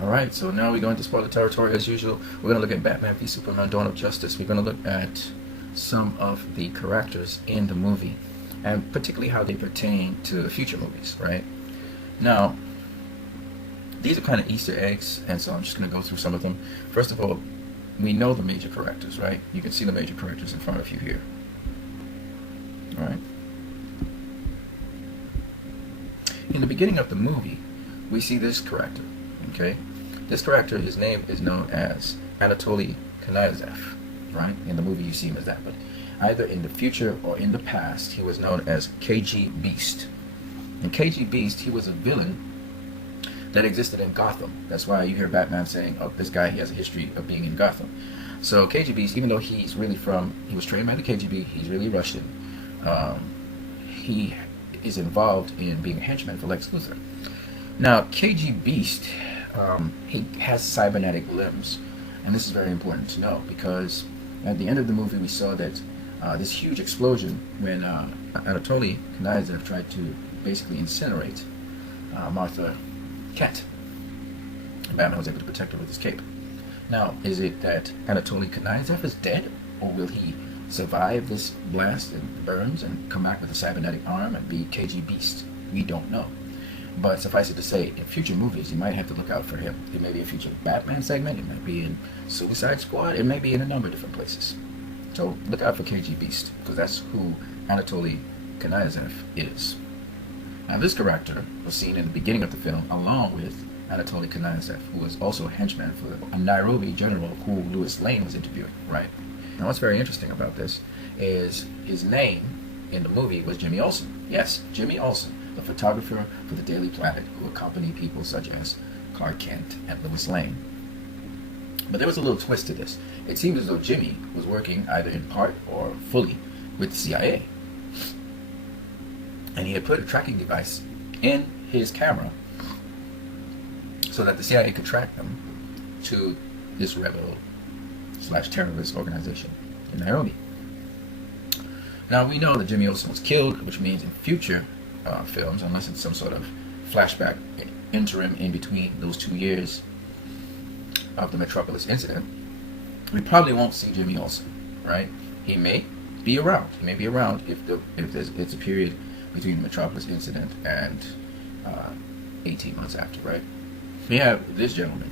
Alright, so now we're going to spoiler territory as usual. We're going to look at Batman v Superman Dawn of Justice. We're going to look at some of the characters in the movie, and particularly how they pertain to future movies, right? Now, these are kind of Easter eggs, and so I'm just going to go through some of them. First of all, we know the major characters, right? You can see the major characters in front of you here. Alright. In the beginning of the movie, we see this character, okay? This character, his name is known as Anatoly Knyazov, right? In the movie you see him as that, but either in the future or in the past, he was known as KG Beast. And KG Beast, he was a villain that existed in Gotham. That's why you hear Batman saying, oh, this guy, he has a history of being in Gotham. So KG Beast, even though he's really he was trained by the KGB, he's really Russian. He is involved in being a henchman for Lex Luthor. Now, KG Beast, he has cybernetic limbs, and this is very important to know because at the end of the movie we saw that this huge explosion when Anatoly Knyazov tried to basically incinerate Martha Kent. Batman was able to protect her with his cape. Now, is it that Anatoly Knyazov is dead, or will he survive this blast and burns and come back with a cybernetic arm and be KG Beast? We don't know. But suffice it to say, in future movies, you might have to look out for him. It may be a future Batman segment, it might be in Suicide Squad, it may be in a number of different places. So look out for KG Beast, because that's who Anatoly Knyazov is. Now this character was seen in the beginning of the film along with Anatoly Knyazov, who was also a henchman for a Nairobi general who Louis Lane was interviewing, right? Now what's very interesting about this is his name in the movie was Jimmy Olsen. Yes, Jimmy Olsen, the photographer for the Daily Planet who accompanied people such as Clark Kent and Louis Lane. But there was a little twist to this. It seemed as though Jimmy was working either in part or fully with the CIA. And he had put a tracking device in his camera so that the CIA could track them to this rebel/terrorist organization in Nairobi. Now we know that Jimmy Olsen was killed, which means in future films, unless it's some sort of flashback interim in between those 2 years of the Metropolis incident, we probably won't see Jimmy Olsen, right? He may be around. He may be around if it's a period between the Metropolis incident and 18 months after, right? We have this gentleman.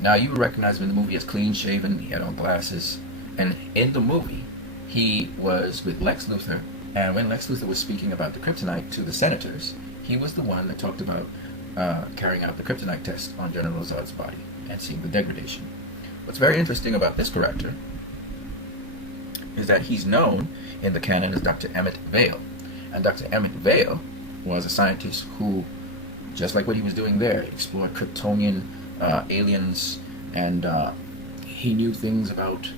Now you would recognize him in the movie as clean shaven. He had on glasses, and in the movie he was with Lex Luthor. And when Lex Luthor was speaking about the kryptonite to the senators, he was the one that talked about carrying out the kryptonite test on General Zod's body and seeing the degradation. What's very interesting about this character is that he's known in the canon as Dr. Emmett Vale. And Dr. Emmett Vale was a scientist who, just like what he was doing there, explored Kryptonian aliens, and he knew things about,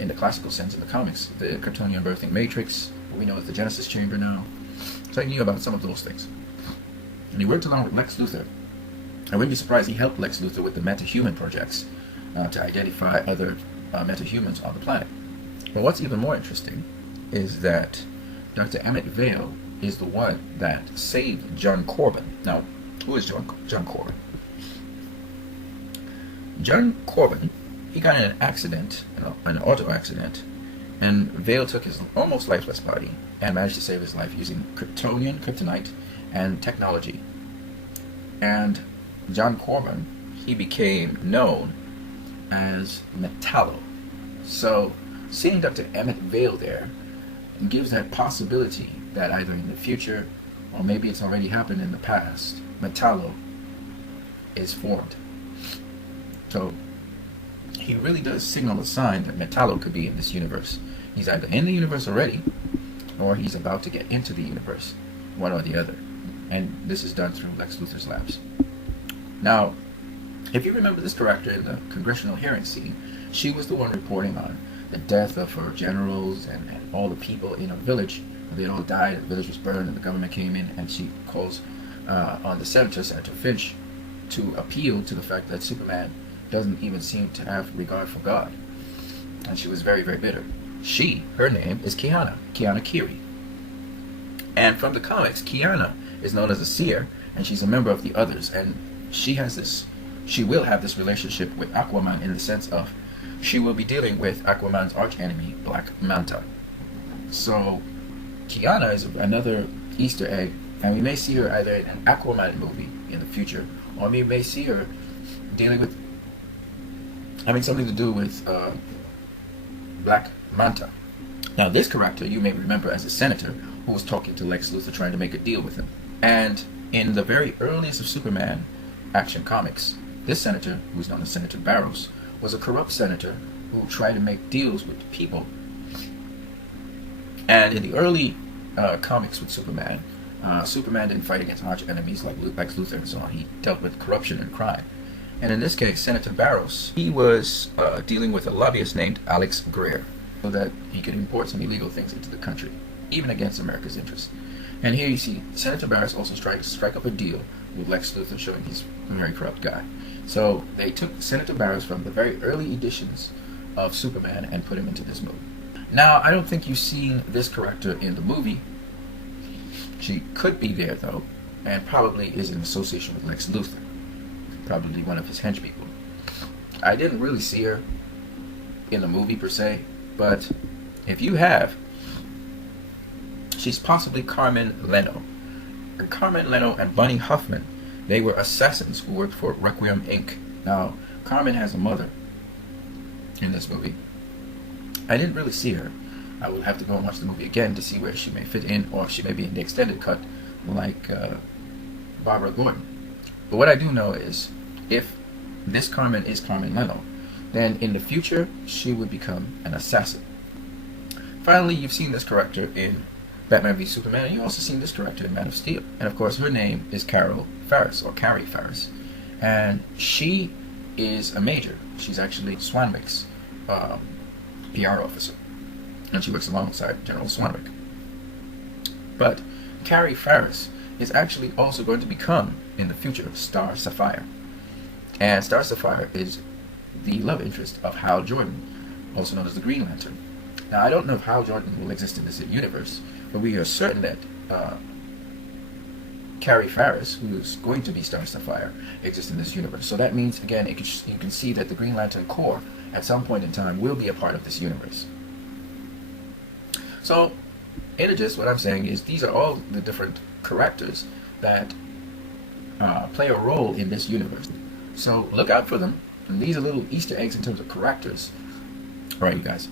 in the classical sense in the comics, the Kryptonian birthing matrix, what we know as the Genesis Chamber now. So he knew about some of those things. And he worked along with Lex Luthor. I wouldn't be surprised he helped Lex Luthor with the metahuman projects to identify other metahumans on the planet. But what's even more interesting is that Dr. Emmett Vale is the one that saved John Corbin. Now, who is John Corbin? John Corbin, he got in an accident, an auto accident, and Vale took his almost lifeless body and managed to save his life using kryptonite, and technology. And John Corbin, he became known as Metallo. So, seeing Dr. Emmett Vale there gives that possibility that either in the future, or maybe it's already happened in the past, Metallo is formed. So he really does signal a sign that Metallo could be in this universe. He's either in the universe already, or he's about to get into the universe, one or the other. And this is done through Lex Luthor's labs. Now, if you remember this character in the congressional hearing scene, she was the one reporting on the death of her generals and all the people in a village. They all died, the village was burned, and the government came in, and she calls on the Senator Finch, to appeal to the fact that Superman doesn't even seem to have regard for God. And she was very, very bitter. Her name is Kiana Kiri. And from the comics, Kiana is known as a seer, and she's a member of the others, and she has this she will have this relationship with Aquaman in the sense of she will be dealing with Aquaman's archenemy, Black Manta. So Kiana is another Easter egg, and we may see her either in an Aquaman movie in the future, or we may see her dealing with, having something to do with Black Manta. Now, this character you may remember as a senator who was talking to Lex Luthor, trying to make a deal with him. And in the very earliest of Superman Action Comics, this senator, who was known as Senator Barrows, was a corrupt senator who tried to make deals with people. And in the early comics with Superman, Superman didn't fight against arch enemies like Lex Luthor and so on. He dealt with corruption and crime. And in this case, Senator Barrows, he was dealing with a lobbyist named Alex Greer, so that he could import some illegal things into the country, even against America's interests. And here you see Senator Barrows also trying to strike up a deal with Lex Luthor, showing he's a very corrupt guy. So they took Senator Barrows from the very early editions of Superman and put him into this movie. Now, I don't think you've seen this character in the movie. She could be there, though, and probably is in association with Lex Luthor, probably one of his henchpeople. I didn't really see her in the movie, per se, but if you have, she's possibly Carmen Leno. And Carmen Leno and Bunny Huffman, they were assassins who worked for Requiem Inc. Now, Carmen has a mother in this movie. I didn't really see her. I will have to go and watch the movie again to see where she may fit in, or if she may be in the extended cut, like Barbara Gordon. But what I do know is, if this Carmen is Carmen Leno, then in the future, she would become an assassin. Finally, you've seen this character in Batman v Superman, and you've also seen this character in Man of Steel. And of course, her name is Carol Ferris, or Carrie Ferris. And she is a major. She's actually Swanwick's PR officer. And she works alongside General Swanwick. But Carrie Ferris is actually also going to become, in the future, Star Sapphire. And Star Sapphire is the love interest of Hal Jordan, also known as the Green Lantern. Now, I don't know if Hal Jordan will exist in this universe, but we are certain that Carrie Ferris, who is going to be Star Sapphire, exists in this universe. So that means, again, you can see that the Green Lantern Corps, at some point in time, will be a part of this universe. So, in a gist, what I'm saying is these are all the different characters that play a role in this universe. So look out for them. And these are little Easter eggs in terms of characters. Alright, you guys.